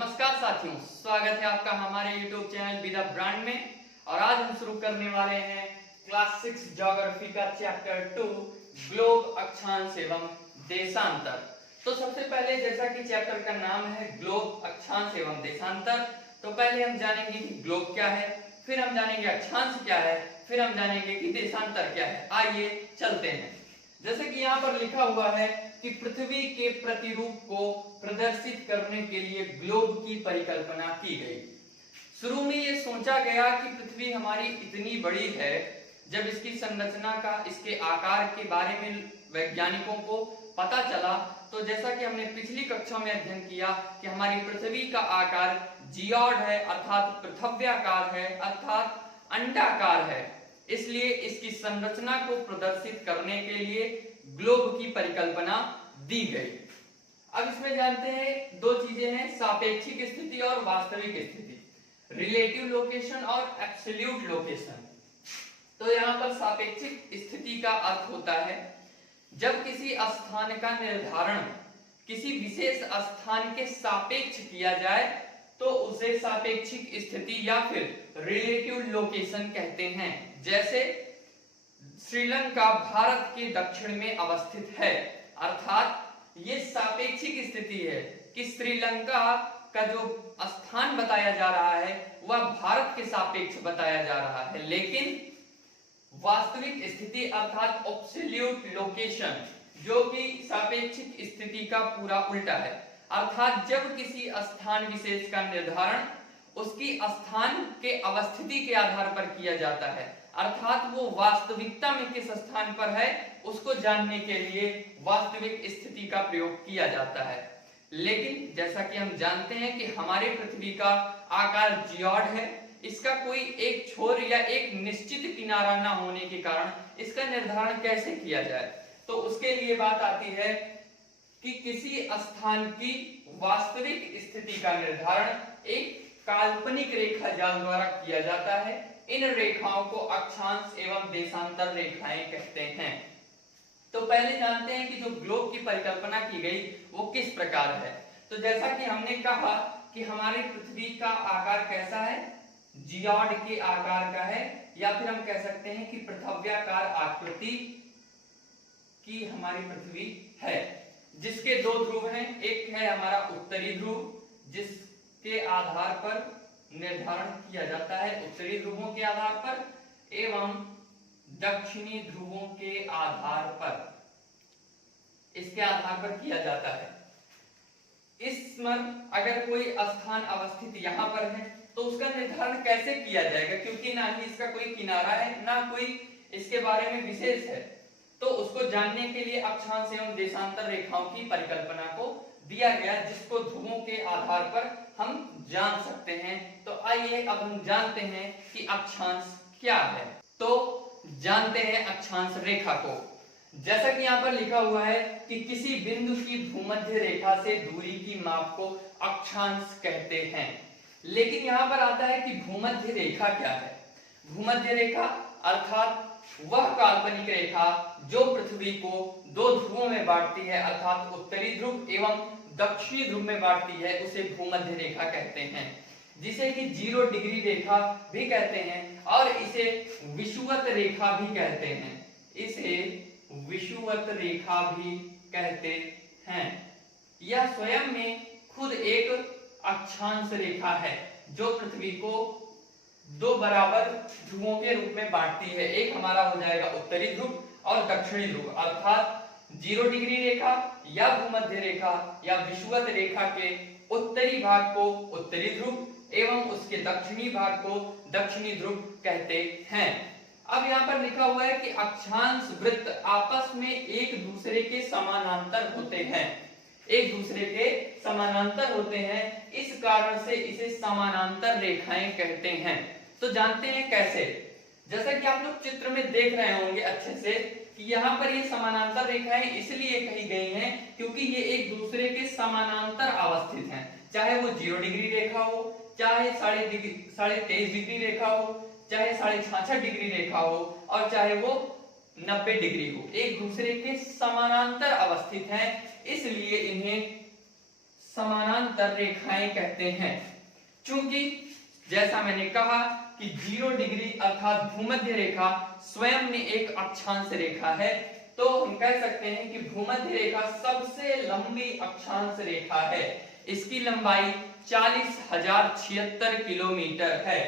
नमस्कार साथियों, स्वागत है आपका हमारे YouTube channel be the brand में। और आज हम शुरू करने वाले हैं क्लास 6 ज्योग्राफी का चैप्टर 2 ग्लोब, अक्षांश एवं देशांतर। तो सबसे पहले जैसा कि चैप्टर का नाम है ग्लोब, अक्षांश एवं देशांतर, तो पहले हम जानेंगे कि ग्लोब क्या है, फिर हम जानेंगे अक्षांश क्या है, फिर हम जानेंगे कि देशांतर क्या है। आइए चलते हैं। जैसे कि यहाँ पर लिखा हुआ है कि पृथ्वी के प्रतिरूप को प्रदर्शित करने के लिए ग्लोब की परिकल्पना की गई। शुरू में ये सोचा गया कि पृथ्वी हमारी इतनी बड़ी है, जब इसकी संरचना का, इसके आकार के बारे में वैज्ञानिकों को पता चला, तो जैसा कि हमने पिछली कक्षा में अध्ययन किया कि हमारी पृथ्वी का आकार जियोड है, अर्थात पृथव्याकार है, अर्थात अंडाकार है। इसलिए इसकी संरचना को प्रदर्शित करने के लिए ग्लोब की परिकल्पना दी गई। अब इसमें जानते हैं दो चीजें हैं, सापेक्षिक स्थिति और वास्तविक स्थिति, रिलेटिव लोकेशन और एब्सोल्यूट लोकेशन। तो यहाँ पर सापेक्षिक स्थिति का अर्थ होता है जब किसी स्थान का निर्धारण किसी विशेष स्थान के सापेक्ष किया जाए तो उसे सापेक्षिक स्थिति या फिर रिलेटिव लोकेशन कहते हैं। जैसे श्रीलंका भारत के दक्षिण में अवस्थित है, अर्थात ये सापेक्षिक स्थिति है कि श्रीलंका का जो स्थान बताया जा रहा है वह भारत के सापेक्ष बताया जा रहा है। लेकिन वास्तविक स्थिति अर्थात एब्सोल्यूट लोकेशन, जो कि सापेक्षिक स्थिति का पूरा उल्टा है, अर्थात जब किसी स्थान विशेष का निर्धारण उसकी स्थान के अवस्थिति के आधार पर किया जाता है, अर्थात वो वास्तविकता में किस स्थान पर है उसको जानने के लिए वास्तविक स्थिति का प्रयोग किया जाता है। लेकिन जैसा कि हम जानते हैं कि हमारे पृथ्वी का आकार जियोड है, इसका कोई एक छोर या एक निश्चित किनारा ना होने के कारण इसका निर्धारण कैसे किया जाए, तो उसके लिए बात आती है कि किसी स्थान की वास्तविक स्थिति का निर्धारण एक काल्पनिक रेखा जाल द्वारा किया जाता है। इन रेखाओं को अक्षांश एवं देशांतर रेखाएं कहते हैं। तो पहले जानते हैं कि जो ग्लोब की परिकल्पना की गई वो किस प्रकार है। तो जैसा कि हमने कहा कि हमारी पृथ्वी का आकार कैसा है, जियोड के आकार का है, या फिर हम कह सकते हैं कि पृथव्याकार आकृति की हमारी पृथ्वी है, जिसके दो ध्रुव हैं। एक है हमारा उत्तरी ध्रुव, जिसके आधार पर निर्धारण किया जाता है उत्तरी ध्रुवों के आधार पर, एवं दक्षिणी ध्रुवों के आधार पर, इसके आधार पर किया जाता है। इसमें अगर कोई स्थान अवस्थित यहाँ पर है तो उसका निर्धारण कैसे किया जाएगा, क्योंकि ना ही इसका कोई किनारा है ना कोई इसके बारे में विशेष है, तो उसको जानने के लिए अक्षांश एवं देशांतर रेखाओं की परिकल्पना को दिया गया, जिसको ध्रुवों के आधार पर हम जान सकते हैं। तो आइए अब हम जानते हैं कि अक्षांश क्या है। तो जानते हैं अक्षांश रेखा को। जैसा कि यहाँ पर लिखा हुआ है कि किसी बिंदु की भूमध्य रेखा से दूरी की माप को अक्षांश कहते हैं। लेकिन यहाँ पर आता है कि भूमध्य रेखा क्या है। भूमध्य रेखा अर्थात वह काल्पनिक रेखा जो पृथ्वी को दो ध्रुवों में बांटती है, अर्थात उत्तरी ध्रुव एवं दक्षिणी ध्रुव में बांटती है, उसे भूमध्य रेखा कहते हैं, जिसे कि 0 डिग्री रेखा भी कहते हैं और इसे विषुवत रेखा भी कहते हैं। इसे विषुवत रेखा भी कहते हैं। यह स्वयं में खुद एक अक्षांश रेखा है जो पृथ्वी को दो बराबर ध्रुवों के रूप में बांटती है। एक हमारा हो जाएगा उत्तरी ध्रुव और दक्षिणी ध्रुव, अर्थात 0 डिग्री रेखा या भूमध्य रेखा या विषुवत रेखा के उत्तरी भाग को उत्तरी ध्रुव एवं उसके दक्षिणी भाग को दक्षिणी ध्रुव कहते हैं। अब यहाँ पर लिखा हुआ है कि अक्षांश वृत्त आपस में एक दूसरे के समानांतर होते हैं, एक दूसरे के समानांतर होते हैं, इस कारण से इसे समानांतर रेखाएं कहते हैं। तो जानते हैं कैसे। जैसा कि आप लोग चित्र में देख रहे होंगे अच्छे से कि यहाँ पर ये समानांतर रेखाएं इसलिए कही गई हैं क्योंकि ये एक दूसरे के समानांतर अवस्थित हैं, चाहे वो 0 डिग्री रेखा हो, चाहे 23.5 डिग्री रेखा हो, चाहे 66.5 डिग्री रेखा हो और चाहे वो 90 डिग्री हो, एक दूसरे के समानांतर अवस्थित हैं, इसलिए इन्हें समानांतर रेखाएं कहते हैं। चूंकि जैसा मैंने कहा कि 0 डिग्री अर्थात भूमध्य रेखा स्वयं में एक अक्षांश रेखा है, तो हम कह सकते हैं कि भूमध्य रेखा सबसे लंबी अक्षांश रेखा है। इसकी लंबाई 40,076 किलोमीटर है।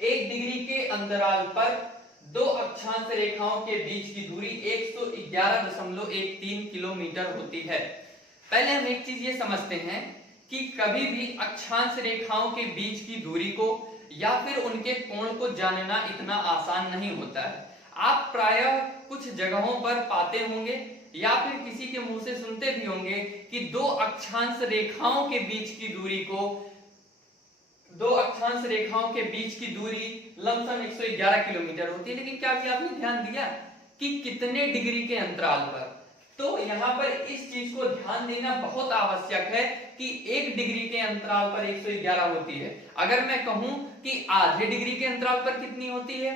1 डिग्री के अंतराल पर दो अक्षांश रेखाओं के बीच की दूरी 111.13 किलोमीटर होती है। पहले हम एक चीज ये समझते हैं कि कभी भी अक्षांश रेखाओं के बीच की दूरी को या फिर उनके कोण को जानना इतना आसान नहीं होता है। आप प्रायः कुछ जगहों पर पाते होंगे या फिर किसी के मुंह से सुनते भी होंगे कि दो अक्षांश रेखाओं के बीच की दूरी लमसम 111 किलोमीटर होती है। लेकिन क्या आपने ध्यान दिया कि कितने डिग्री के अंतराल पर? तो यहाँ पर इस चीज को ध्यान देना बहुत आवश्यक है कि 1 डिग्री के अंतराल पर 111 होती है। अगर मैं कहूं कि आधे डिग्री के अंतराल पर कितनी होती है,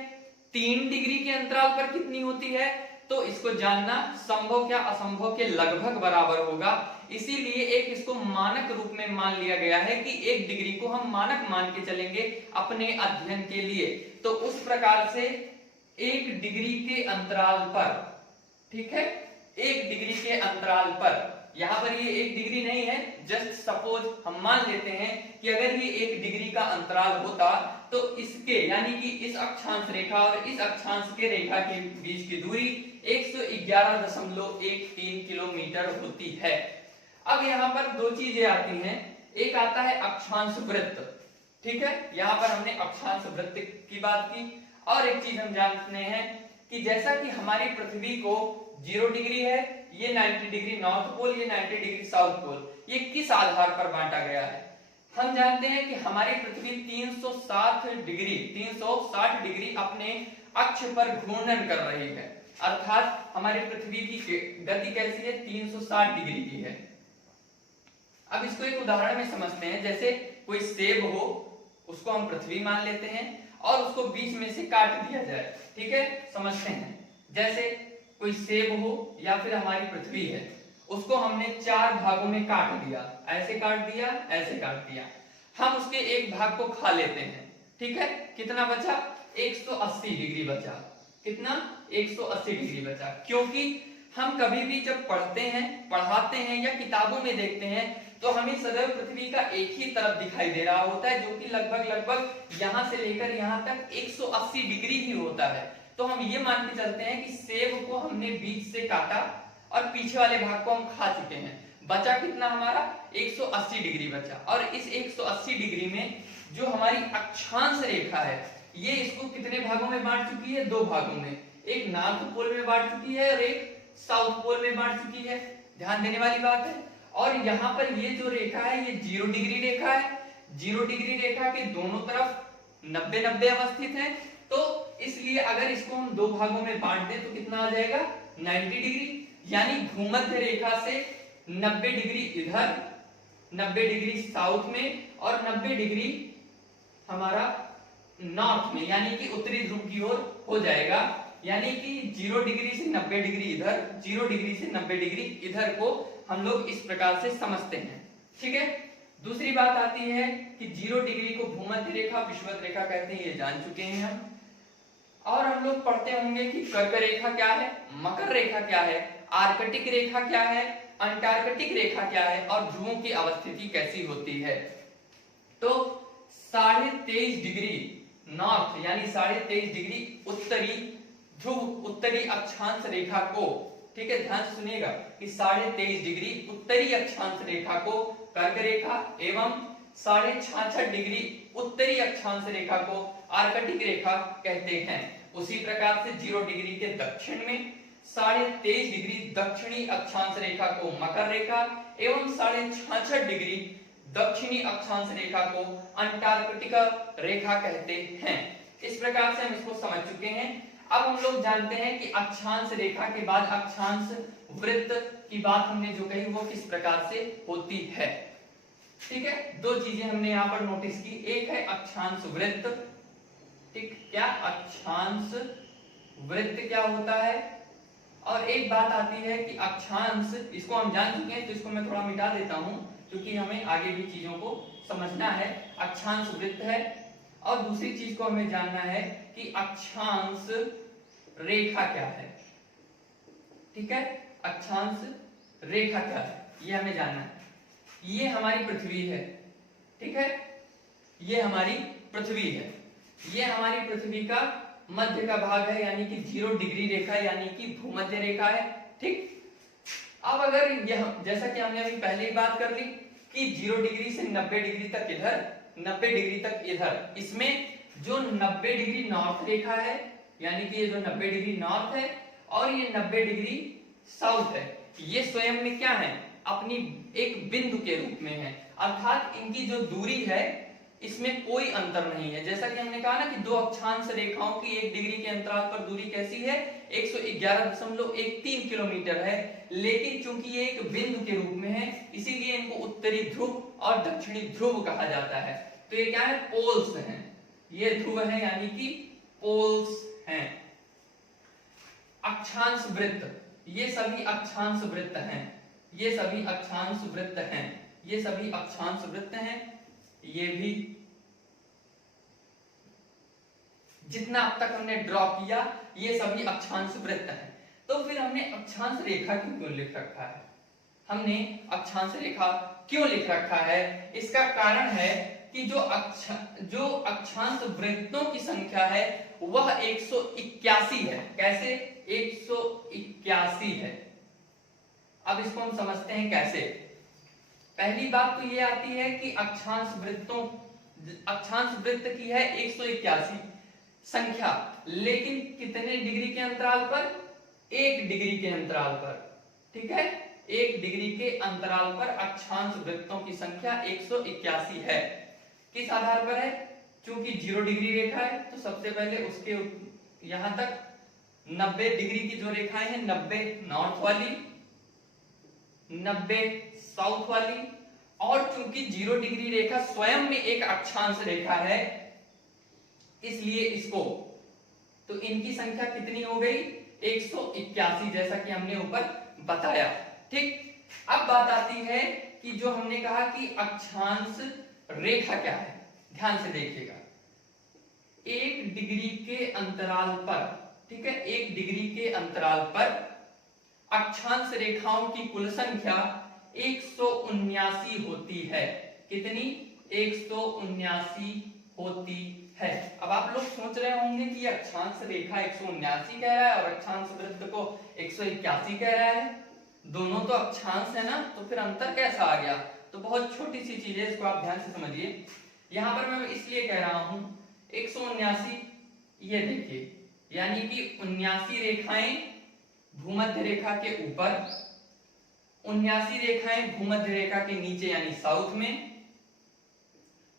3 डिग्री के अंतराल पर कितनी होती है, तो इसको जानना संभव क्या असंभव के लगभग बराबर होगा। इसीलिए एक इसको मानक रूप में मान लिया गया है कि 1 डिग्री को हम मानक मान के चलेंगे अपने अध्ययन के लिए। तो उस प्रकार से 1 डिग्री के अंतराल पर, ठीक है, 1 डिग्री के अंतराल पर, यहाँ पर ये 1 डिग्री नहीं है, जस्ट सपोज हम मान लेते हैं कि अगर ये 1 डिग्री का अंतराल होता तो इसके यानी कि इस अक्षांश रेखा और इस अक्षांश के रेखा के बीच की दूरी 111.13 किलोमीटर होती है। अब यहाँ पर दो चीजें आती हैं, एक आता है अक्षांश वृत्त, ठीक है, यहाँ पर हमने अक्षांश वृत्त की बात की। और एक चीज हम जानते हैं कि जैसा कि हमारी पृथ्वी को 0 डिग्री है, ये 90 डिग्री नॉर्थ पोल, ये 90 डिग्री साउथ पोल, ये किस आधार पर बांटा गया है? हम जानते हैं कि हमारी पृथ्वी 360 डिग्री अपने अक्ष पर घूर्णन कर रही है, अर्थात हमारी पृथ्वी की गति कैसी है, 360 डिग्री की है। अब इसको एक उदाहरण में समझते हैं। जैसे कोई सेब हो, उसको हम पृथ्वी मान लेते हैं और उसको बीच में से काट दिया जाए, ठीक है, समझते हैं। जैसे कोई सेब हो या फिर हमारी पृथ्वी है, उसको हमने 4 भागों में काट दिया, ऐसे काट दिया, ऐसे काट दिया। हम उसके एक भाग को खा लेते हैं, ठीक है, कितना बचा, 180 डिग्री बचा। कितना, 180 डिग्री बचा। क्योंकि हम कभी भी जब पढ़ते हैं, पढ़ाते हैं या किताबों में देखते हैं तो हमें सदैव पृथ्वी का एक ही तरफ दिखाई दे रहा होता है, जो कि लगभग यहां से लेकर यहां तक 180 डिग्री ही होता है। तो हम ये मान के चलते हैं कि सेब को हमने बीच से काटा और पीछे वाले भाग को हम खा चुके हैं। बचा कितना हमारा, 180 डिग्री बचा। और इस 180 डिग्री में जो हमारी अक्षांश रेखा है, ये इसको कितने भागों में बांट चुकी है, 2 भागों में, एक नॉर्थ पोल में बांट चुकी है और एक साउथ पोल में बांट चुकी है। ध्यान देने वाली बात है। और यहाँ पर ये जो रेखा है, ये 0 डिग्री रेखा है। 0 डिग्री रेखा के दोनों तरफ 90-90 अवस्थित है। तो इसलिए अगर इसको हम 2 भागों में बांट दें तो कितना आ जाएगा, 90 डिग्री। यानी भूमध्य रेखा से 90 डिग्री इधर, 90 डिग्री साउथ में और 90 डिग्री हमारा नॉर्थ में, यानी कि उत्तरी ध्रुव की ओर हो जाएगा। यानी कि 0 डिग्री से 90 डिग्री इधर, 0 डिग्री से 90 डिग्री इधर को हम लोग इस प्रकार से समझते हैं, ठीक है। दूसरी बात आती है कि 0 डिग्री को भूमध्य रेखा, विषुवत रेखा कहते हैं, ये जान चुके हैं हम। और हम लोग पढ़ते होंगे कि कर्क रेखा क्या है, मकर रेखा क्या है, आर्कटिक रेखा क्या है, अंटार्कटिक रेखा क्या है और ध्रुवों की अवस्थिति कैसी होती है। तो 23.5 डिग्री नॉर्थ यानी 23.5 डिग्री उत्तरी ध्रुव, उत्तरी अक्षांश रेखा को, ठीक है, ध्यान से सुनिएगा कि 23.5 डिग्री उत्तरी अक्षांश रेखा को कर्क रेखा एवं 66.5 डिग्री उत्तरी अक्षांश रेखा को आर्कटिक रेखा कहते हैं। उसी प्रकार से 0 डिग्री के दक्षिण में 23.5 डिग्री दक्षिणी अक्षांश रेखा को मकर रेखा एवं 66.5 डिग्री दक्षिणी अक्षांश रेखा को अंटार्कटिका रेखा कहते हैं। इस प्रकार से हम इसको समझ चुके हैं। अब हम लोग जानते हैं कि अक्षांश रेखा के बाद अक्षांश वृत्त की बात हमने जो कही वो किस प्रकार से होती है, ठीक है। 2 चीजें हमने यहाँ पर नोटिस की, एक है अक्षांश वृत्त, ठीक, क्या अक्षांश वृत्त क्या होता है, और एक बात आती है कि अक्षांश, इसको हम जान चुके हैं तो इसको मैं थोड़ा मिटा देता हूं क्योंकि हमें आगे भी चीजों को समझना है। अक्षांश वृत्त है और दूसरी चीज को हमें जानना है कि अक्षांश रेखा क्या है। ठीक है, अक्षांश रेखा क्या है ये हमें जानना है। ये हमारी पृथ्वी है, ठीक है, ये हमारी पृथ्वी है, ये हमारी पृथ्वी का मध्य का भाग है, यानी कि 0 डिग्री रेखा, यानी कि भूमध्य रेखा है। ठीक, अब अगर यह, जैसा कि हमने अभी पहले ही बात कर ली कि 0 डिग्री से 90 डिग्री तक इधर, 90 डिग्री तक इधर, इसमें जो 90 डिग्री नॉर्थ रेखा है, यानी कि ये जो 90 डिग्री नॉर्थ है और ये 90 डिग्री साउथ है, ये स्वयं में क्या है, अपनी एक बिंदु के रूप में है, अर्थात इनकी जो दूरी है इसमें कोई अंतर नहीं है। जैसा कि हमने कहा ना कि दो अक्षांश रेखाओं की 1 डिग्री के अंतराल पर दूरी कैसी है, 111.13 किलोमीटर है, लेकिन चूंकि ये एक बिंदु के रूप में है इसीलिए इनको उत्तरी ध्रुव और दक्षिणी ध्रुव कहा जाता है। तो ये क्या है, पोल्स हैं, ये ध्रुव है यानी कि पोल्स हैं। अक्षांश वृत्त, ये सभी अक्षांश वृत्त हैं, ये सभी अक्षांश वृत्त हैं, ये सभी अक्षांश वृत्त हैं, ये भी जितना अब तक हमने ड्रॉ किया ये सभी अक्षांश वृत्त हैं। तो फिर हमने अक्षांश रेखा क्यों लिख रखा है, हमने अक्षांश रेखा क्यों लिख रखा है, इसका कारण है कि जो अक्षांश वृत्तों की संख्या है वह 181 है। कैसे, 181 है। अब इसको हम समझते हैं कैसे। पहली बात तो ये आती है कि अक्षांश वृत्त की है 181 संख्या, लेकिन कितने डिग्री के अंतराल पर, 1 डिग्री के अंतराल पर। ठीक है, 1 डिग्री के अंतराल पर अक्षांश वृत्तों की संख्या 181 है। किस आधार पर है, चूंकि 0 डिग्री रेखा है तो सबसे पहले उसके यहां तक 90 डिग्री की जो रेखाएं हैं, 90 नॉर्थ वाली, 90 साउथ वाली, और चूंकि 0 डिग्री रेखा स्वयं में एक अक्षांश रेखा है इसलिए इसको, तो इनकी संख्या कितनी हो गई, 181, जैसा कि हमने ऊपर बताया। ठीक, अब बात आती है कि जो हमने कहा कि अक्षांश रेखा क्या है, ध्यान से देखिएगा। 1 डिग्री के अंतराल पर, ठीक है, 1 डिग्री के अंतराल पर अक्षांश रेखाओं की कुल संख्या 179 होती है। कितनी, 179 होती है। अब आप लोग सोच रहे होंगे कि अक्षांश रेखा 179 कह रहा है और अक्षांश वृत्त को 181 कह रहा है, दोनों तो अक्षांश है ना, तो फिर अंतर कैसा आ गया। तो बहुत छोटी सी चीज है, इसको आप ध्यान से समझिए। यहां पर मैं इसलिए कह रहा हूं 179, ये देखिए, यानी कि 79 रेखाएं भूमध्य रेखा के ऊपर, 79 रेखाएं भूमध्य रेखा के नीचे यानी साउथ में,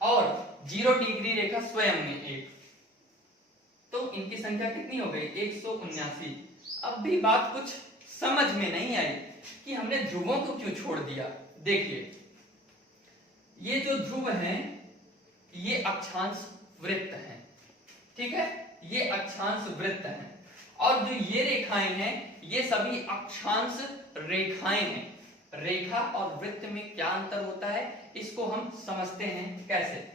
और 0 डिग्री रेखा स्वयं में एक, तो इनकी संख्या कितनी हो गई, 179। अब भी बात कुछ समझ में नहीं आई कि हमने ध्रुवों को क्यों छोड़ दिया। देखिए, ये जो ध्रुव हैं ये अक्षांश वृत्त हैं, ठीक है, ये अक्षांश वृत्त हैं, और जो ये रेखाएं हैं ये सभी अक्षांश रेखाएं हैं। रेखा और वृत्त में क्या अंतर होता है इसको हम समझते हैं कैसे।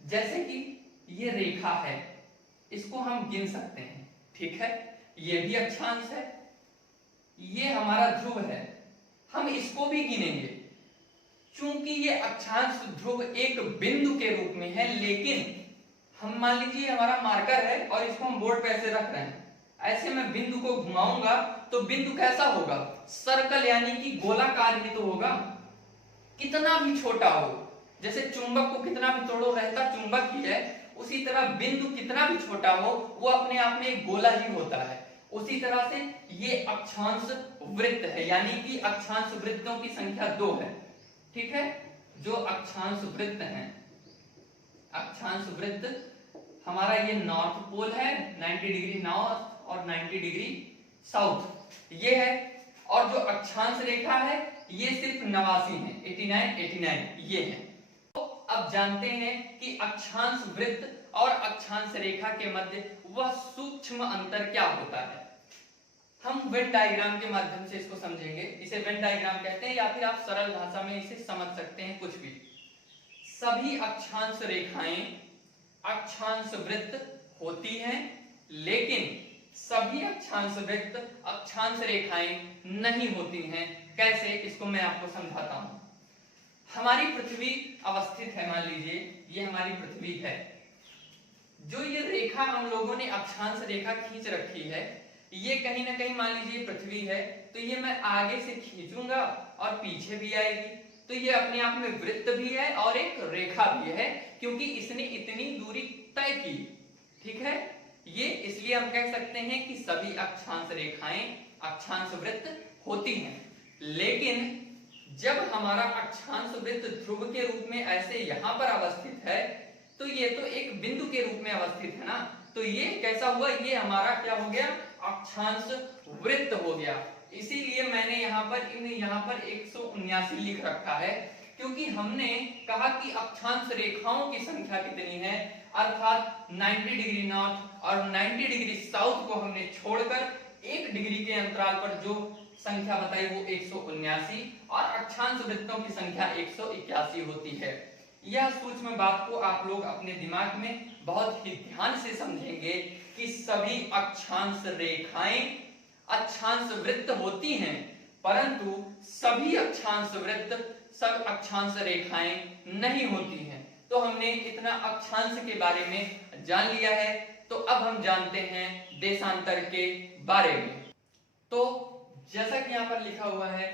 जैसे कि ये रेखा है, इसको हम गिन सकते हैं, ठीक है, ये भी अक्षांश है, ये हमारा ध्रुव है, हम इसको भी गिनेंगे। चूंकि ये अक्षांश ध्रुव एक बिंदु के रूप में है, लेकिन हम मान लीजिए हमारा मार्कर है और इसको हम बोर्ड पे ऐसे रख रहे हैं, ऐसे मैं बिंदु को घुमाऊंगा तो बिंदु कैसा होगा, सर्कल यानी कि गोलाकार ही तो होगा। कितना भी छोटा हो, जैसे चुंबक को कितना भी तोड़ो रहता चुंबक ही है, उसी तरह बिंदु कितना भी छोटा हो वो अपने आप में एक गोला ही होता है। उसी तरह से ये अक्षांश वृत्त है, यानी कि अक्षांश वृत्तों की संख्या 2 है। ठीक है, जो अक्षांश वृत्त हैं, अक्षांश वृत्त हमारा ये नॉर्थ पोल है, 90 डिग्री नॉर्थ और 90 डिग्री साउथ ये है, और जो अक्षांश रेखा है ये सिर्फ 89 है, 89 ये है। तो अब जानते हैं कि अक्षांश वृत्त और अक्षांश रेखा के मध्य वह सूक्ष्म अंतर क्या होता है। हम वेन डायग्राम के माध्यम से इसको समझेंगे। इसे वेन डायग्राम कहते हैं, या फिर आप सरल भाषा में इसे समझ सकते हैं कुछ भी। सभी अक्षांश रेखाएं अक्षांश वृत्त होती हैं, लेकिन सभी अक्षांश वृत्त अक्षांश रेखाएं नहीं होती हैं। कैसे, इसको मैं आपको समझाता हूं। हमारी पृथ्वी अवस्थित है, मान लीजिए ये हमारी पृथ्वी है। जो ये रेखा हम लोगों ने अक्षांश रेखा खींच रखी है, ये कहीं ना कहीं मान लीजिए पृथ्वी है, तो ये मैं आगे से खींचूंगा और पीछे भी आएगी, तो ये अपने आप में वृत्त भी है और एक रेखा भी है, क्योंकि इसने इतनी दूरी तय की। ठीक है, ये इसलिए हम कह सकते हैं कि सभी अक्षांश रेखाएं अक्षांश वृत्त होती हैं। लेकिन जब हमारा अक्षांश वृत्त ध्रुव के रूप में ऐसे यहां पर अवस्थित है, तो ये तो एक बिंदु के रूप में अवस्थित है ना, तो ये कैसा हुआ, ये हमारा क्या हो गया, अक्षांश वृत्त हो गया। इसीलिए मैंने यहाँ पर 179 लिख रखा है, क्योंकि हमने कहा कि अक्षांश रेखाओं की संख्या कितनी है, अर्थात 90 डिग्री नॉर्थ और 90 डिग्री साउथ को हमने छोड़कर 1 डिग्री के अंतराल पर जो संख्या बताई वो 179 और अक्षांश वृत्तों की संख्या 181 होती है। यह सूक्ष्म बात को आप लोग अपने दिमाग में बहुत ही ध्यान से समझेंगे कि सभी अक्षांश रेखाएं अक्षांश वृत्त होती हैं, परंतु सभी अक्षांश वृत्त सब अक्षांश रेखाएं नहीं होती हैं। तो हमने इतना अक्षांश के बारे में जान लिया है, तो अब हम जानते हैं देशांतर के बारे में। तो जैसा कि यहाँ पर लिखा हुआ है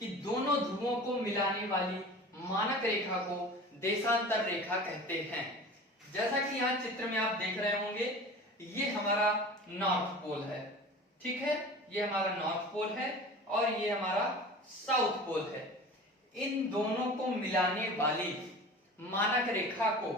कि दोनों ध्रुवों को मिलाने वाली मानक रेखा को देशांतर रेखा कहते हैं। जैसा कि यहाँ चित्र में आप देख रहे होंगे, ये हमारा नॉर्थ पोल है। ठीक है, ये हमारा नॉर्थ पोल है और ये हमारा साउथ पोल है। इन दोनों को मिलाने वाली मानक रेखा को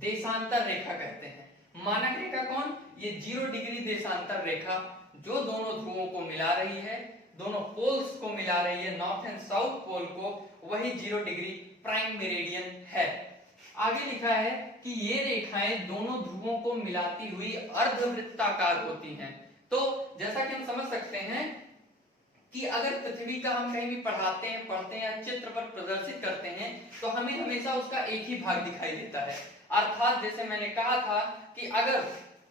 देशांतर रेखा कहते हैं। मानक रेखा कौन, ये 0 डिग्री देशांतर रेखा जो दोनों ध्रुवों को मिला रही है, दोनों पोल्स को मिला रही है, नॉर्थ एंड साउथ पोल को, वही 0 डिग्री प्राइम मेरिडियन है। आगे लिखा है कि ये रेखाएं दोनों ध्रुवों को मिलाती हुई अर्धवृत्ताकार होती हैं। तो जैसा कि हम समझ सकते हैं कि अगर पृथ्वी का हम कहीं भी पढ़ते हैं या चित्र पर प्रदर्शित करते हैं, तो हमें हमेशा उसका एक ही भाग दिखाई देता है। अर्थात जैसे मैंने कहा था कि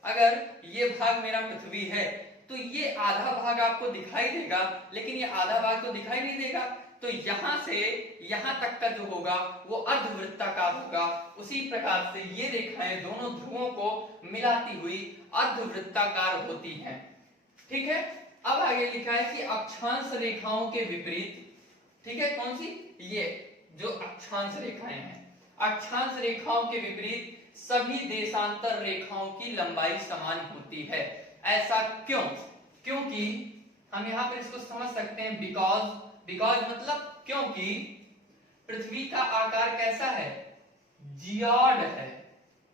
अगर ये भाग मेरा पृथ्वी है, तो ये आधा भाग आपको दिखाई देगा, लेकिन ये आधा भाग तो दिखाई नहीं देगा। तो यहां से यहां तक का जो होगा वो अर्धवृत्ताकार होगा। उसी प्रकार से ये रेखाएं दोनों ध्रुवों को मिलाती हुई अर्धवृत्ताकार होती हैं। ठीक है, अब आगे लिखा है कि अक्षांश रेखाओं के विपरीत, ठीक है, कौन सी, ये जो अक्षांश रेखाएं हैं, अक्षांश रेखाओं के विपरीत सभी देशांतर रेखाओं की लंबाई समान होती है। ऐसा क्यों, क्योंकि हम यहाँ पर इसको समझ सकते हैं बिकॉज मतलब क्योंकि पृथ्वी का आकार कैसा है, जियॉड है।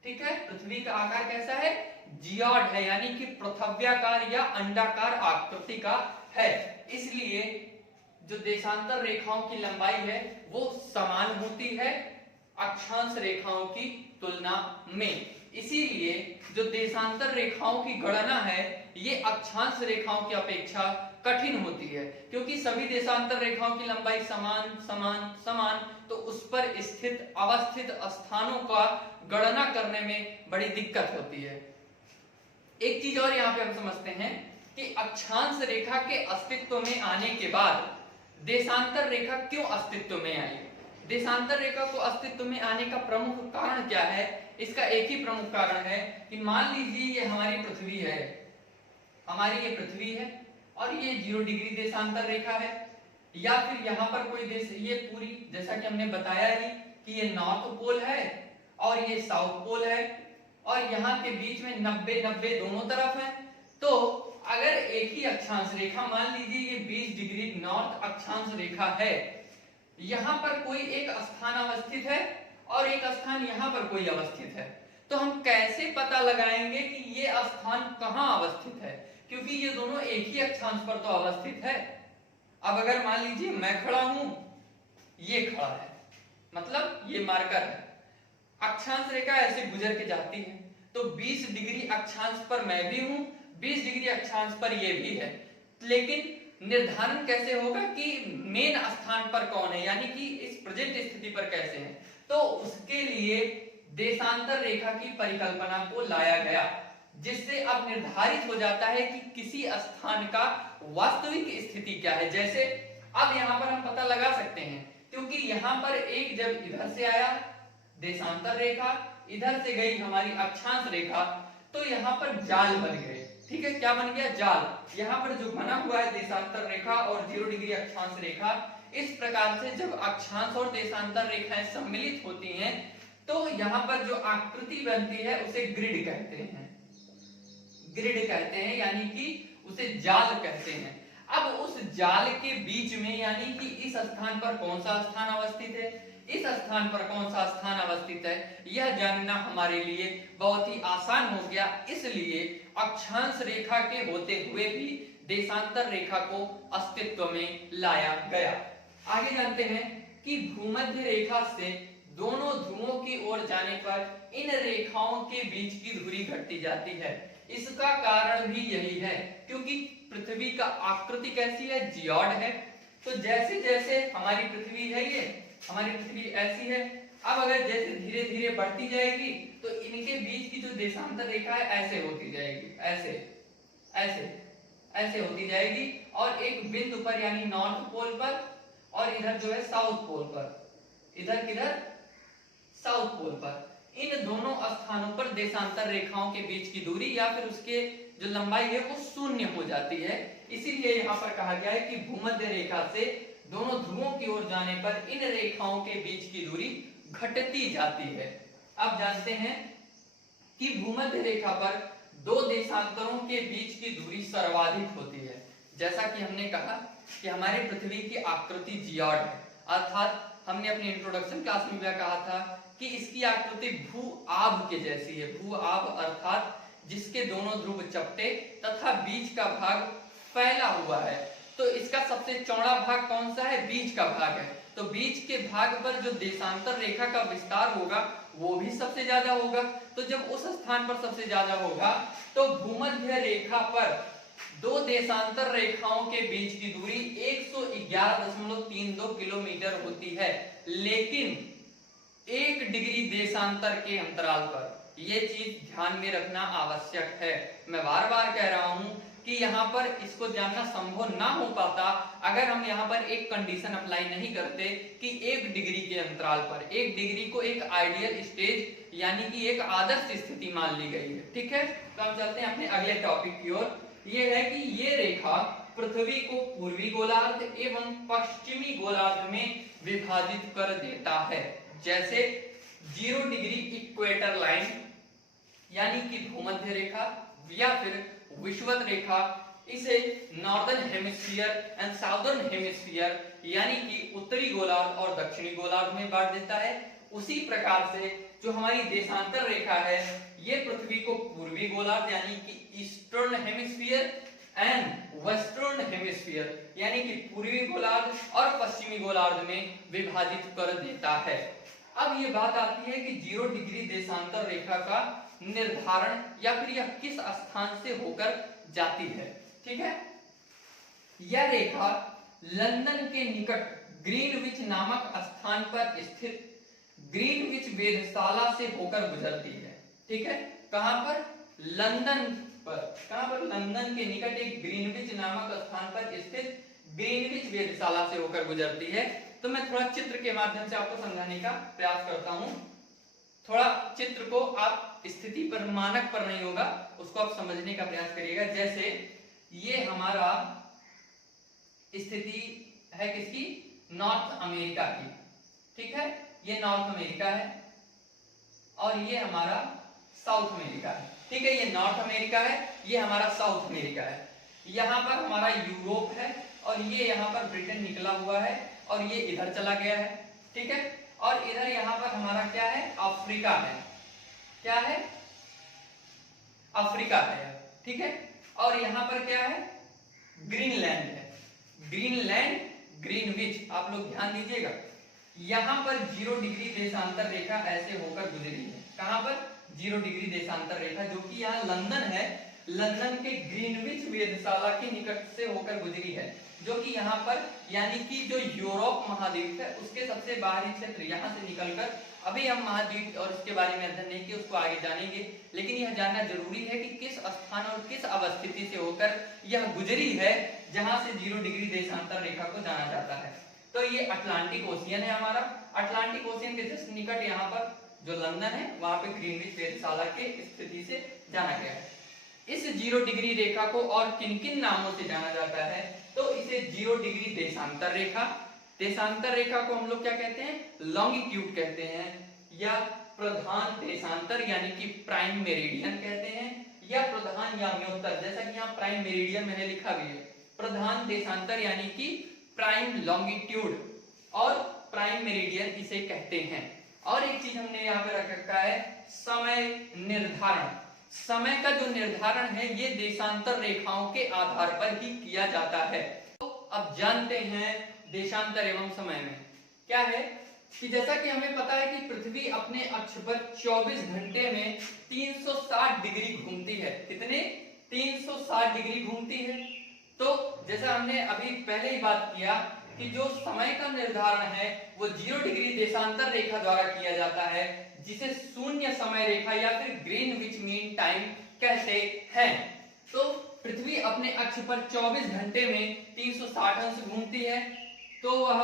ठीक है, पृथ्वी का आकार कैसा है, जियॉड है, यानी कि पृथव्याकार या अंडाकार आकृति का है। इसलिए जो देशांतर रेखाओं की लंबाई है वो समान होती है अक्षांश रेखाओं की तुलना में। इसीलिए जो देशांतर रेखाओं की गणना है ये अक्षांश रेखाओं की अपेक्षा कठिन होती है, क्योंकि सभी देशांतर रेखाओं की लंबाई समान समान समान, तो उस पर स्थित अवस्थित स्थानों का गणना करने में बड़ी दिक्कत होती है। एक चीज और यहाँ पे हम समझते हैं कि अक्षांश रेखा के अस्तित्व में आने के बाद देशांतर रेखा क्यों अस्तित्व में आई। देशांतर रेखा को अस्तित्व में आने का प्रमुख कारण क्या है, इसका एक ही प्रमुख कारण है कि मान लीजिए ये हमारी पृथ्वी है, हमारी ये पृथ्वी है और ये 0 डिग्री देशांतर रेखा है, या फिर यहाँ पर कोई देश, ये पूरी जैसा कि हमने बताया ही कि ये नॉर्थ पोल है और ये साउथ पोल है और यहाँ के बीच में 90-90 दोनों तरफ है। तो अगर एक ही अक्षांश रेखा, मान लीजिए ये 20 डिग्री नॉर्थ अक्षांश रेखा है, यहाँ पर कोई एक स्थान अवस्थित है और एक स्थान यहाँ पर कोई अवस्थित है, तो हम कैसे पता लगाएंगे कि ये स्थान कहाँ अवस्थित है, क्योंकि ये दोनों एक ही अक्षांश पर तो अवस्थित है। अब अगर मान लीजिए मैं खड़ा हूं, ये खड़ा है, मतलब ये मार्कर है, अक्षांश रेखा ऐसे गुजर के जाती है, तो 20 डिग्री अक्षांश पर मैं भी हूं, 20 डिग्री अक्षांश पर ये भी है, लेकिन निर्धारण कैसे होगा कि मेन स्थान पर कौन है, यानी कि इस प्रेजेंट स्थिति पर कैसे है, तो उसके लिए देशांतर रेखा की परिकल्पना को लाया गया, जिससे अब निर्धारित हो जाता है कि किसी स्थान का वास्तविक स्थिति क्या है। जैसे अब यहाँ पर हम पता लगा सकते हैं, क्योंकि यहाँ पर एक जब इधर से आया देशांतर रेखा, इधर से गई हमारी अक्षांश रेखा, तो यहाँ पर जाल बन गए। ठीक है, क्या बन गया? जाल। यहाँ पर जो बना हुआ है देशांतर रेखा और 0 डिग्री अक्षांश रेखा, इस प्रकार से जब अक्षांश और देशांतर रेखाएं सम्मिलित होती हैं तो यहाँ पर जो आकृति बनती है उसे ग्रिड कहते हैं। ग्रिड कहते हैं, यानी कि उसे जाल कहते हैं। अब उस जाल के बीच में, यानी कि इस स्थान पर कौन सा स्थान अवस्थित है, इस स्थान पर कौन सा स्थान अवस्थित है, यह जानना हमारे लिए बहुत ही आसान हो गया। इसलिए अक्षांश रेखा के होते हुए भी देशांतर रेखा को अस्तित्व में लाया गया। आगे जानते हैं कि भूमध्य रेखा से दोनों ध्रुवों की ओर जाने पर इन रेखाओं के बीच की दूरी घटती जाती है। इसका कारण भी यही है क्योंकि पृथ्वी का आकृति कैसी है? जियोड है। तो जैसे जैसे हमारी पृथ्वी है, ये हमारी पृथ्वी ऐसी है, अब अगर जैसे धीरे धीरे बढ़ती जाएगी तो इनके बीच की जो देशांतर रेखा है ऐसे होती जाएगी, ऐसे ऐसे ऐसे होती जाएगी, और एक बिंदु पर यानी नॉर्थ पोल पर और इधर जो है साउथ पोल पर, इधर किधर? साउथ पोल पर, इन दोनों स्थानों पर देशांतर रेखाओं के बीच की दूरी या फिर उसके जो लंबाई है वो शून्य हो जाती है। इसीलिए यहाँ पर कहा गया है कि भूमध्य रेखा से दोनों ध्रुवों की ओर जाने पर इन रेखाओं के बीच की दूरी घटती जाती है। अब जानते हैं कि भूमध्य रेखा पर दो देशांतरों के बीच की दूरी सर्वाधिक होती है। जैसा कि हमने कहा कि हमारी पृथ्वी की आकृति जियोड है, अर्थात हमने अपनी इंट्रोडक्शन क्लास में भी कहा था कि इसकी आकृति भू आभ के जैसी है। भू आभ अर्थात जिसके दोनों ध्रुव चपटे तथा बीच का भाग फैला हुआ है। तो इसका सबसे चौड़ा भाग कौन सा है? बीच का भाग है। तो बीच के भाग पर जो देशांतर रेखा का विस्तार होगा वो भी सबसे ज्यादा होगा। तो जब उस स्थान पर सबसे ज्यादा होगा तो भूमध्य रेखा पर दो देशांतर रेखाओं के बीच की दूरी 111.32 किलोमीटर होती है, लेकिन 1 डिग्री देशांतर के अंतराल पर। ये चीज ध्यान में रखना आवश्यक है। मैं बार बार कह रहा हूं कि यहाँ पर इसको जानना संभव ना हो पाता अगर हम यहाँ पर एक कंडीशन अप्लाई नहीं करते कि 1 डिग्री के अंतराल पर। 1 डिग्री को एक आइडियल स्टेज यानी कि एक आदर्श स्थिति मान ली गई है। ठीक है, तो हम चलते हैं अपने अगले टॉपिक की ओर। ये है कि ये रेखा पृथ्वी को पूर्वी गोलार्ध एवं पश्चिमी गोलार्ध में विभाजित कर देता है। जैसे 0 डिग्री इक्वेटर लाइन यानी कि भूमध्य रेखा या फिर विषुवत रेखा, इसे northern hemisphere and southern hemisphere यानी कि उत्तरी गोलार्ध और दक्षिणी गोलार्ध में बांट देता है। उसी प्रकार से जो हमारी देशांतर रेखा है ये पृथ्वी को पूर्वी गोलार्ध यानी कि eastern hemisphere and western hemisphere यानी कि पूर्वी गोलार्ध और पश्चिमी गोलार्ध में विभाजित कर देता है। अब ये बात आती है कि 0 डिग्री देशांतर रेखा का निर्धारण या फिर यह किस स्थान से होकर जाती है। ठीक है, यह रेखा लंदन के निकट ग्रीनविच नामक स्थान पर स्थित ग्रीनविच वेधशाला से होकर गुजरती है। ठीक है, कहां पर? लंदन पर। कहां पर? लंदन के निकट एक ग्रीनविच नामक स्थान पर स्थित ग्रीनविच वेधशाला से होकर गुजरती है। तो मैं थोड़ा चित्र के माध्यम से आपको समझाने का प्रयास करता हूं। थोड़ा चित्र को आप स्थिति पर मानक पर नहीं होगा, उसको आप समझने का प्रयास करिएगा। जैसे ये हमारा स्थिति है किसकी? नॉर्थ अमेरिका की। ठीक है, ये नॉर्थ अमेरिका है और ये हमारा साउथ अमेरिका है। ठीक है, ये नॉर्थ अमेरिका है, ये हमारा साउथ अमेरिका है। यहाँ पर हमारा यूरोप है और ये यहाँ पर ब्रिटेन निकला हुआ है और ये इधर चला गया है। ठीक है, और इधर यहाँ पर हमारा क्या है? अफ्रीका है। क्या है? अफ्रीका है। ठीक है, और यहाँ पर क्या है? ग्रीनलैंड है। ग्रीनलैंड, ग्रीनविच, आप लोग ध्यान दीजिएगा। यहाँ पर 0 डिग्री देशांतर रेखा ऐसे होकर गुजरी है। कहां पर? 0 डिग्री देशांतर रेखा, जो कि यहाँ लंदन है लंदन के ग्रीनविच वेधशाला के निकट से होकर गुजरी है, जो कि यहाँ पर यानी कि जो यूरोप महाद्वीप है उसके सबसे बाहरी क्षेत्र यहाँ से निकलकर, अभी हम महाद्वीप और उसके बारे में अध्ययन नहीं किए, उसको आगे जानेंगे, लेकिन यह जानना जरूरी है कि किस स्थान और किस अवस्थिति से होकर यह गुजरी है जहां से 0 डिग्री देशांतर रेखा को जाना जाता है। तो ये अटलांटिक ओशियन है हमारा। अटलांटिक ओशियन के जस्ट निकट यहाँ पर जो लंदन है वहां पे ग्रीनविच वेधशाला के स्थिति से जाना गया है। इस 0 डिग्री रेखा को और किन किन नामों से जाना जाता है? तो इसे 0 डिग्री देशांतर रेखा, देशांतर रेखा को हम लोग क्या कहते हैं? लॉन्गिट्यूड कहते हैं, या प्रधान देशांतर यानी कि प्राइम मेरिडियन कहते हैं, या प्रधान याम्योत्तर, जैसा कि यहाँ प्राइम मेरिडियन मैंने लिखा भी है। प्रधान देशांतर यानी कि प्राइम लॉन्गिट्यूड और प्राइम मेरिडियन इसे कहते हैं। और एक चीज हमने यहाँ पे रख रखा है, समय निर्धारण। समय का जो निर्धारण है ये देशांतर रेखाओं के आधार पर ही किया जाता है। तो अब जानते हैं देशांतर एवं समय में क्या है कि जैसा कि हमें पता है कि पृथ्वी अपने अक्ष पर 24 घंटे में 360 डिग्री घूमती है। कितने? 360 डिग्री घूमती है। तो जैसा हमने अभी पहले ही बात किया कि जो समय का निर्धारण है वो 0 डिग्री देशांतर रेखा द्वारा किया जाता है, जिसे शून्य समय रेखा या फिर ग्रीनविच मीन टाइम कहते हैं। तो पृथ्वी अपने अक्ष पर 24 घंटे में 360 अंश घूमती है, तो वह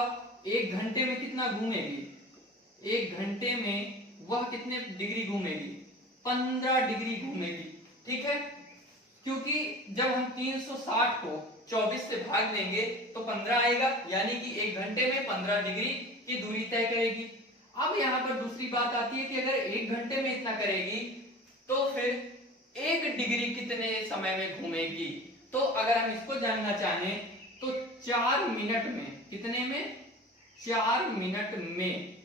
1 घंटे में कितना घूमेगी? 1 घंटे में वह कितने डिग्री घूमेगी? 15 डिग्री घूमेगी। ठीक है, क्योंकि जब हम 360 को 24 से भाग देंगे तो 15 आएगा, यानी कि 1 घंटे में 15 डिग्री की दूरी तय करेगी। अब यहाँ पर दूसरी बात आती है कि अगर 1 घंटे में इतना करेगी तो फिर 1 डिग्री कितने समय में घूमेगी? तो अगर हम इसको जानना चाहें तो 4 मिनट में, कितने में? 4 मिनट में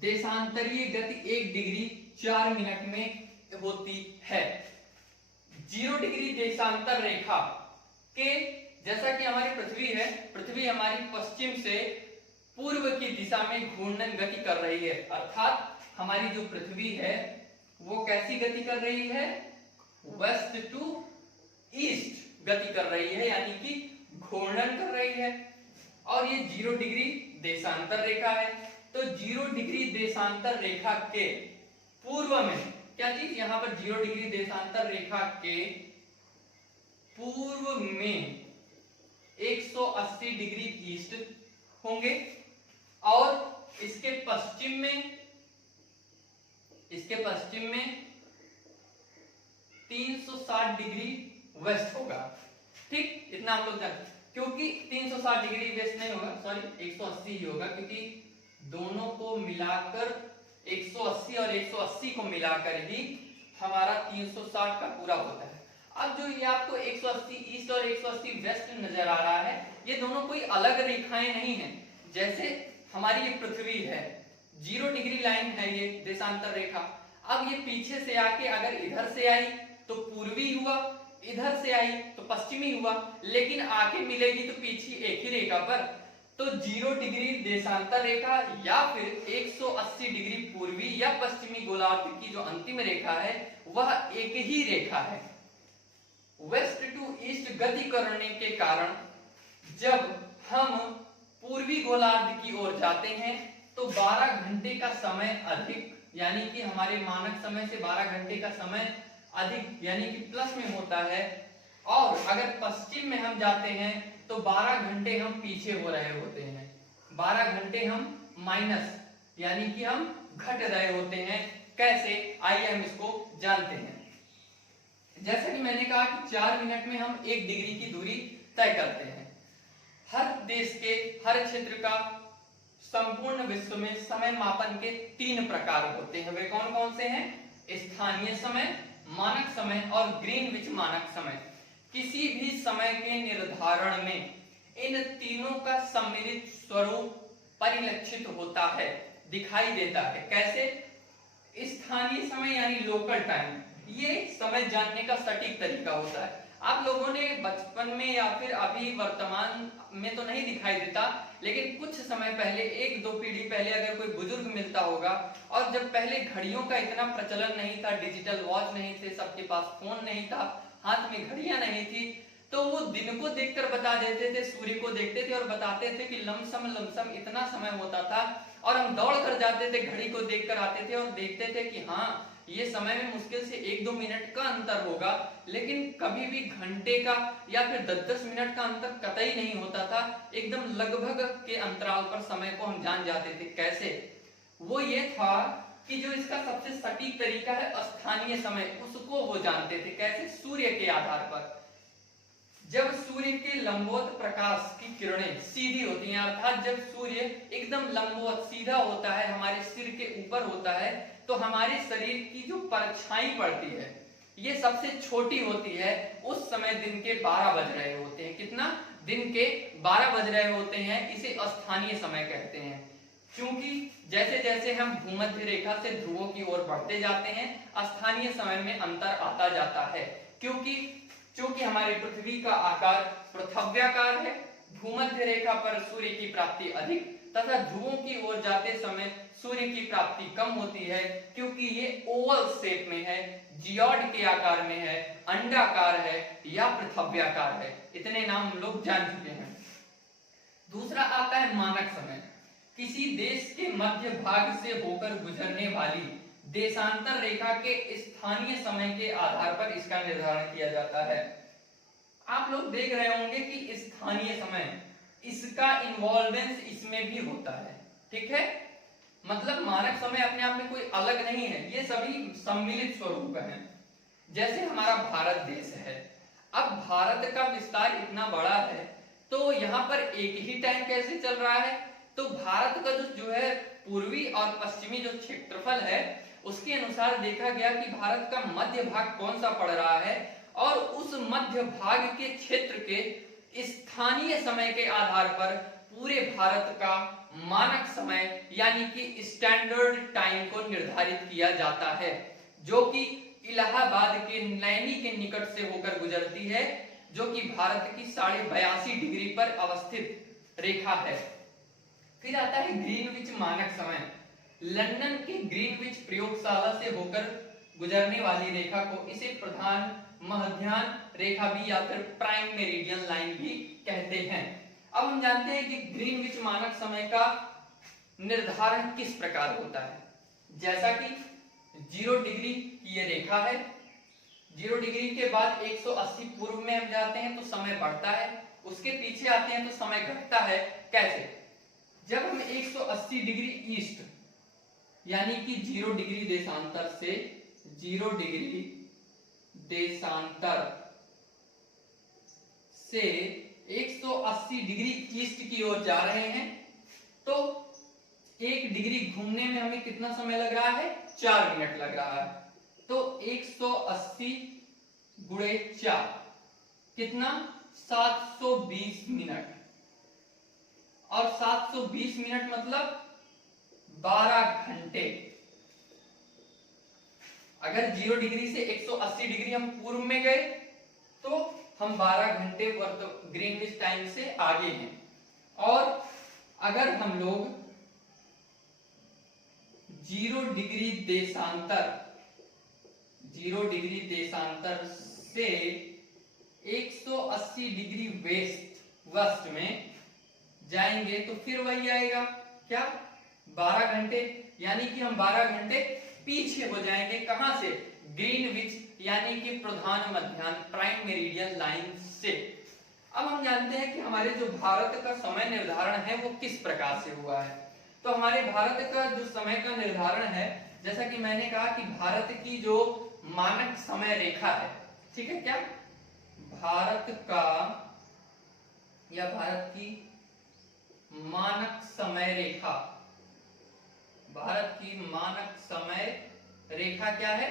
देशांतरीय गति 1 डिग्री 4 मिनट में होती है। 0 डिग्री देशांतर रेखा के जैसा कि हमारी पृथ्वी है, पृथ्वी हमारी पश्चिम से पूर्व की दिशा में घूर्णन गति कर रही है, अर्थात हमारी जो पृथ्वी है वो कैसी गति कर रही है? वेस्ट टू ईस्ट गति कर रही है, यानी कि घूर्णन कर रही है। और ये 0 डिग्री देशांतर रेखा है। तो 0 डिग्री देशांतर रेखा के पूर्व में क्या चीज? यहाँ पर 0 डिग्री देशांतर रेखा के पूर्व में 180 डिग्री ईस्ट होंगे और इसके पश्चिम में 360 डिग्री वेस्ट होगा। ठीक, इतना हम लोग जानते हैं। क्योंकि 360 डिग्री वेस्ट नहीं होगा, सॉरी 180 ही होगा, क्योंकि दोनों को मिलाकर 180 और 180 को मिलाकर ही हमारा 360 का पूरा होता है। अब जो ये आपको 180 ईस्ट और 180 वेस्ट नजर आ रहा है, ये दोनों कोई अलग रेखाएं नहीं है। जैसे हमारी ये पृथ्वी है, 0 डिग्री लाइन है ये देशांतर रेखा। अब ये पीछे से आके अगर इधर से आई तो पूर्वी हुआ, इधर से आई तो पश्चिमी हुआ, लेकिन आके मिलेगी तो पीछे एक ही रेखा पर। तो 0 डिग्री देशांतर रेखा या फिर 180 डिग्री पूर्वी या पश्चिमी गोलार्ध की जो अंतिम रेखा है वह एक ही रेखा है। वेस्ट टू ईस्ट गति करने के कारण जब हम पूर्वी गोलार्ध की ओर जाते हैं तो 12 घंटे का समय अधिक, यानी कि हमारे मानक समय से 12 घंटे का समय अधिक यानी कि प्लस में होता है। और अगर पश्चिम में हम जाते हैं तो 12 घंटे हम पीछे हो रहे होते हैं, 12 घंटे हम माइनस यानी कि हम घट रहे होते हैं। कैसे? आइए हम इसको जानते हैं। जैसा कि मैंने कहा कि 4 मिनट में हम 1 डिग्री की दूरी तय करते हैं। हर देश के हर क्षेत्र का संपूर्ण विश्व में समय मापन के 3 प्रकार होते हैं। वे कौन कौन से हैं? स्थानीय समय, मानक समय और ग्रीनविच मानक समय। किसी भी समय के निर्धारण में इन तीनों का सम्मिलित स्वरूप परिलक्षित होता है, दिखाई देता है। कैसे? स्थानीय समय यानी लोकल टाइम, ये समय जानने का सटीक तरीका होता है। आप लोगों ने बचपन में या फिर अभी वर्तमान में तो नहीं दिखाई देता, लेकिन कुछ समय पहले, एक दो पीढ़ी पहले अगर कोई बुजुर्ग मिलता होगा, और जब पहले घड़ियों का इतना प्रचलन नहीं था, डिजिटल वॉच नहीं थे, सबके पास फोन नहीं था, हाथ में घड़ियां नहीं थी, तो वो दिन को देखकर बता देते थे, सूर्य को देखते थे और बताते थे कि लमसम इतना समय होता था, और हम दौड़ कर जाते थे, घड़ी को देखकर आते थे और देखते थे कि हाँ ये समय में मुश्किल से 1-2 मिनट का अंतर होगा, लेकिन कभी भी घंटे का या फिर 10-10 मिनट का अंतर कतई नहीं होता था। एकदम लगभग के अंतराल पर समय को हम जान जाते थे। कैसे? वो ये था कि जो इसका सबसे सटीक तरीका है स्थानीय समय, उसको वो जानते थे। कैसे? सूर्य के आधार पर। जब सूर्य के लंबवत प्रकाश की किरणें सीधी होती हैं, अर्थात जब सूर्य एकदम लंबवत सीधा होता है, हमारे सिर के ऊपर होता है, तो हमारे शरीर की जो परछाई पड़ती है ये सबसे छोटी होती है। उस समय दिन के 12 बज रहे होते हैं। कितना? दिन के 12 बज रहे होते हैं। इसे स्थानीय समय कहते हैं। क्योंकि जैसे जैसे हम भूमध्य रेखा से ध्रुवों की ओर बढ़ते जाते हैं, स्थानीय समय में अंतर आता जाता है। क्योंकि हमारे पृथ्वी का आकार पृथव्याकार है, भूमध्य रेखा पर सूर्य की प्राप्ति अधिक तथा ध्रुवों की ओर जाते समय सूर्य की प्राप्ति कम होती है, क्योंकि ये ओवल शेप में है, जियोड के आकार में है, अंडाकार है या पृथव्याकार है। इतने नाम हम लोग जान चुके हैं। दूसरा आता है मानक समय। किसी देश के मध्य भाग से होकर गुजरने वाली देशांतर रेखा के स्थानीय समय के आधार पर इसका निर्धारण किया जाता है। आप लोग देख रहे होंगे कि स्थानीय समय, इसका इन्वॉल्वेंस इसमें भी होता है। ठीक है? मतलब मानक समय अपने आप में कोई अलग नहीं है, ये सभी सम्मिलित स्वरूप हैं। जैसे हमारा भारत देश है, अब भारत का विस्तार इतना बड़ा है, तो यहाँ पर एक ही टाइम कैसे चल रहा है? तो भारत का जो है पूर्वी और पश्चिमी जो क्षेत्रफल है, उसके अनुसार देखा गया कि भारत का मध्य भाग कौन सा पड़ रहा है, और उस मध्य भाग के क्षेत्र के स्थानीय समय के आधार पर पूरे भारत का मानक समय यानी कि स्टैंडर्ड टाइम को निर्धारित किया जाता है, जो कि इलाहाबाद के नैनी के निकट से होकर गुजरती है, जो कि भारत की 82.5 डिग्री पर अवस्थित रेखा है। फिर आता है ग्रीनविच मानक समय। लंदन के ग्रीनविच प्रयोगशाला से होकर गुजरने वाली रेखा को इसे प्रधान मध्याह्न रेखा भी या फिर प्राइम मेरिडियन लाइन भी कहते हैं। अब हम जानते हैं कि ग्रीनविच मानक समय का निर्धारण किस प्रकार होता है। जैसा कि 0 डिग्री की ये रेखा है, 0 डिग्री के बाद 180 पूर्व में हम जाते हैं तो समय बढ़ता है, उसके पीछे आते हैं तो समय घटता है। कैसे? जब हम 180 डिग्री ईस्ट यानी कि 0 डिग्री देशांतर से 0 डिग्री देशांतर से 180 डिग्री ईस्ट की ओर जा रहे हैं, तो 1 डिग्री घूमने में हमें कितना समय लग रहा है? 4 मिनट लग रहा है। तो 180 गुणे 4 कितना? 720 मिनट। और 720 मिनट मतलब 12 घंटे। अगर 0 डिग्री से 180 डिग्री हम पूर्व में गए तो हम 12 घंटे ग्रीनविच टाइम से आगे हैं। और अगर हम लोग 0 डिग्री देशांतर से 180 डिग्री वेस्ट में जाएंगे तो फिर वही आएगा। क्या? 12 घंटे। यानी कि हम 12 घंटे पीछे हो जाएंगे। कहां से? ग्रीनविच यानी कि प्रधान मध्याह्न प्राइम मेरिडियन लाइन से। अब हम जानते हैं कि हमारे जो भारत का समय निर्धारण है वो किस प्रकार से हुआ है। तो हमारे भारत का जो समय का निर्धारण है, जैसा कि मैंने कहा कि भारत की जो मानक समय रेखा है, ठीक है क्या, भारत का या भारत की मानक समय रेखा, भारत की मानक समय रेखा क्या है?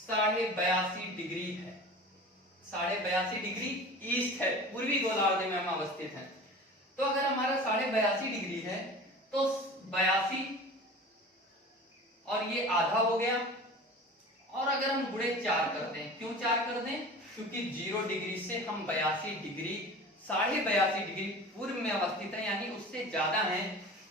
82.5 डिग्री है। 82.5 डिग्री ईस्ट है, पूर्वी गोलार्ध में हम अवस्थित हैं। तो अगर हमारा 82.5 डिग्री है तो 82 और ये आधा हो गया। और अगर हम गुणे 4 कर दें, क्यों 4 कर दें? क्योंकि 0 डिग्री से हम 82 डिग्री 82.5 डिग्री पूर्व में अवस्थित है यानी उससे ज्यादा है,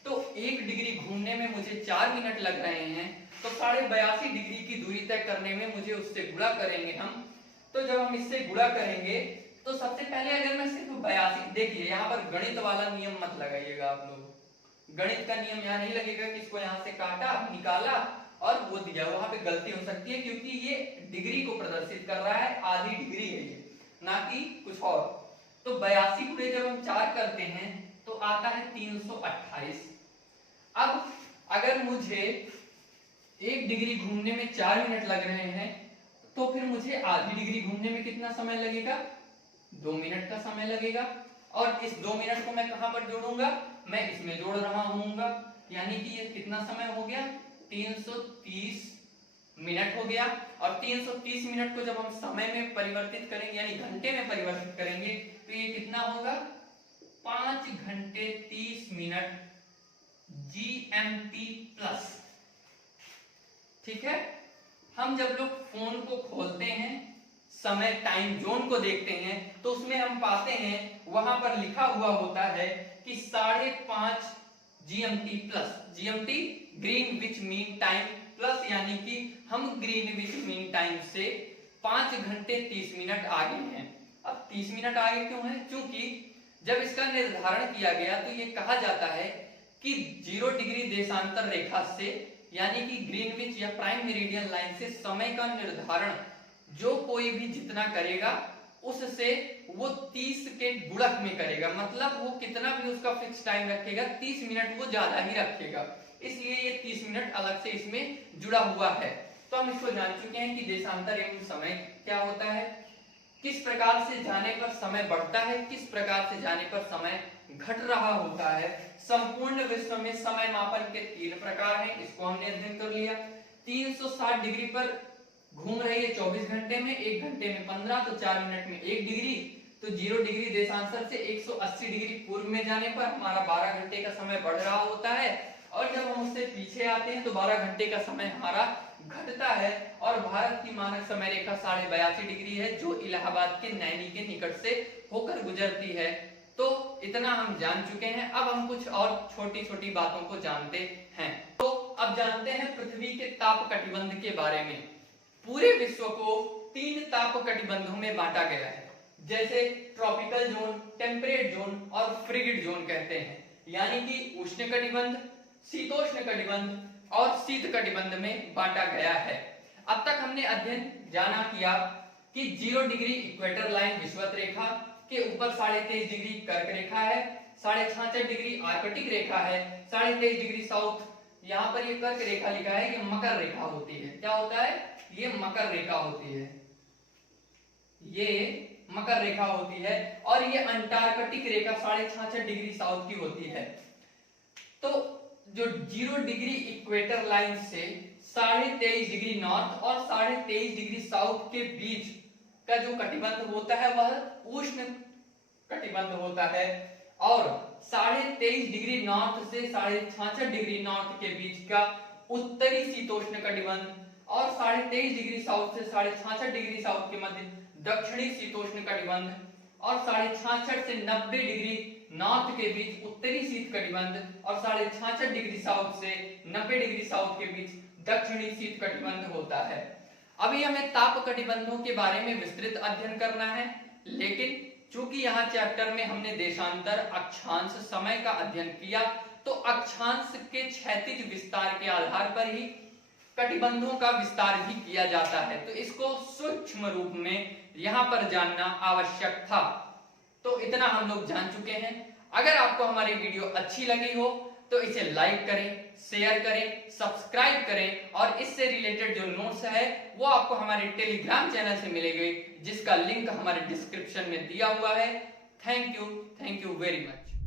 तो 1 डिग्री घूमने में मुझे 4 मिनट लग रहे हैं, तो 82.5 डिग्री की दूरी तय करने में मुझे उससे गुणा करेंगे हम। तो जब हम इससे गुणा करेंगे तो सबसे पहले अगर मैं सिर्फ 82, देखिए यहाँ पर गणित वाला नियम मत लगाइएगा आप लोग, गणित का नियम यहाँ नहीं लगेगा कि इसको यहाँ से काटा निकाला और वो दिया, वहां पे गलती हो सकती है क्योंकि ये डिग्री को प्रदर्शित कर रहा है, आधी डिग्री है ये, ना कि कुछ और। तो 82 गुणे जब हम 4 करते हैं तो आता है 328। अब अगर मुझे 1 डिग्री घूमने में 4 मिनट लग रहे हैं तो फिर मुझे आधी डिग्री घूमने में कितना समय लगेगा, 2 मिनट का समय लगेगा। और इस 2 मिनट को मैं कहां पर जोड़ूंगा, मैं इसमें जोड़ रहा हूंगा, यानी कि ये कितना समय हो गया, 330 मिनट हो गया। और 330 मिनट को जब हम समय में परिवर्तित करेंगे यानी घंटे में परिवर्तित करेंगे तो ये कितना होगा, 5 घंटे 30 मिनट GMT प्लस। ठीक है, हम जब लोग फोन को खोलते हैं, समय टाइम जोन को देखते हैं, तो उसमें हम पाते हैं वहां पर लिखा हुआ होता है कि 5.5 GMT plus, GMT Greenwich mean time plus, यानी कि हम ग्रीनविच मीन टाइम से 5 घंटे 30 मिनट आगे हैं। अब 30 मिनट आगे क्यों है, क्योंकि जब इसका निर्धारण किया गया तो ये कहा जाता है कि 0 डिग्री देशांतर रेखा से यानी कि ग्रीनविच या प्राइम मेरिडियन लाइन से समय का निर्धारण जो कोई भी जितना करेगा उससे वो 30 के गुणक में करेगा, मतलब वो कितना भी उसका फिक्स टाइम रखेगा 30 मिनट वो ज्यादा ही रखेगा, इसलिए ये 30 मिनट अलग से इसमें जुड़ा हुआ है। तो हम इसको जान चुके हैं कि देशांतर एवं समय क्या होता है, किस प्रकार से जाने पर समय बढ़ता है, किस प्रकार से जाने पर समय घट रहा होता है। संपूर्ण विश्व में समय मापन के 3 प्रकार हैं, इसको हमने अध्ययन कर लिया। 360 डिग्री पर घूम रही है 24 घंटे में, 1 घंटे में 15, तो 4 मिनट में 1 डिग्री, तो 0 डिग्री देशांतर से 180 डिग्री पूर्व में जाने पर हमारा 12 घंटे का समय बढ़ रहा होता है, और जब हम उससे पीछे आते हैं तो 12 घंटे का समय हमारा घटता है। और भारत की मानक समय रेखा 82.5 डिग्री है जो इलाहाबाद के नैनी के निकट से होकर गुजरती है। तो इतना हम जान चुके हैं, अब हम कुछ और छोटी छोटी बातों को जानते हैं। तो अब जानते हैं पृथ्वी के ताप कटिबंध के बारे में। पूरे विश्व को 3 ताप कटिबंधों में बांटा गया है, जैसे ट्रॉपिकल जोन, टेम्परेट जोन और फ्रिगिड जोन कहते हैं, यानी कि उष्ण कटिबंध, शीतोष्ण कटिबंध और शीत कटिबंध में बांटा गया है। अब तक हमने अध्ययन जाना किया कि 0 डिग्री इक्वेटर लाइन विषुवत रेखा के ऊपर 23.5 डिग्री कर्क रेखा है, 66.5 डिग्री आर्कटिक रेखा है, 23.5 डिग्री साउथ, यहाँ पर ये कर्क रेखा लिखा है, ये मकर रेखा होती है। क्या होता है, ये मकर रेखा होती है, ये मकर रेखा होती है। और ये अंटार्कटिक रेखा 66.5 डिग्री साउथ की होती है। तो जो 0 डिग्री इक्वेटर लाइन से 23.5 डिग्री नॉर्थ और 23.5 डिग्री साउथ के बीच का जो कटिबंध होता है वह उष्ण कटिबंध होता है, और 23.5 डिग्री नॉर्थ से 66.5 डिग्री नॉर्थ के बीच का उत्तरी शीतोष्ण कटिबंध, और 23.5 डिग्री साउथ से 66.5 डिग्री साउथ के मध्य दक्षिणी शीतोष्ण कटिबंध, और 66.5 से 90 डिग्री नॉर्थ के बीच उत्तरी शीत कटिबंध, और 66.5 डिग्री साउथ से 90 डिग्री साउथ के बीच दक्षिणी शीत कटिबंध होता है। अभी हमें ताप कटिबंधों के बारे में विस्तृत अध्ययन करना है, लेकिन चूंकि यहाँ चैप्टर में हमने देशांतर, अक्षांश, समय का अध्ययन किया, तो अक्षांश के क्षैतिज विस्तार के आधार पर ही कटिबंधों का विस्तार भी किया जाता है, तो इसको सूक्ष्म रूप में यहाँ पर जानना आवश्यक था। तो इतना हम लोग जान चुके हैं। अगर आपको हमारी वीडियो अच्छी लगी हो तो इसे लाइक करें, शेयर करें, सब्सक्राइब करें, और इससे रिलेटेड जो नोट्स है वो आपको हमारे टेलीग्राम चैनल से मिलेंगे, जिसका लिंक हमारे डिस्क्रिप्शन में दिया हुआ है। Thank you very much.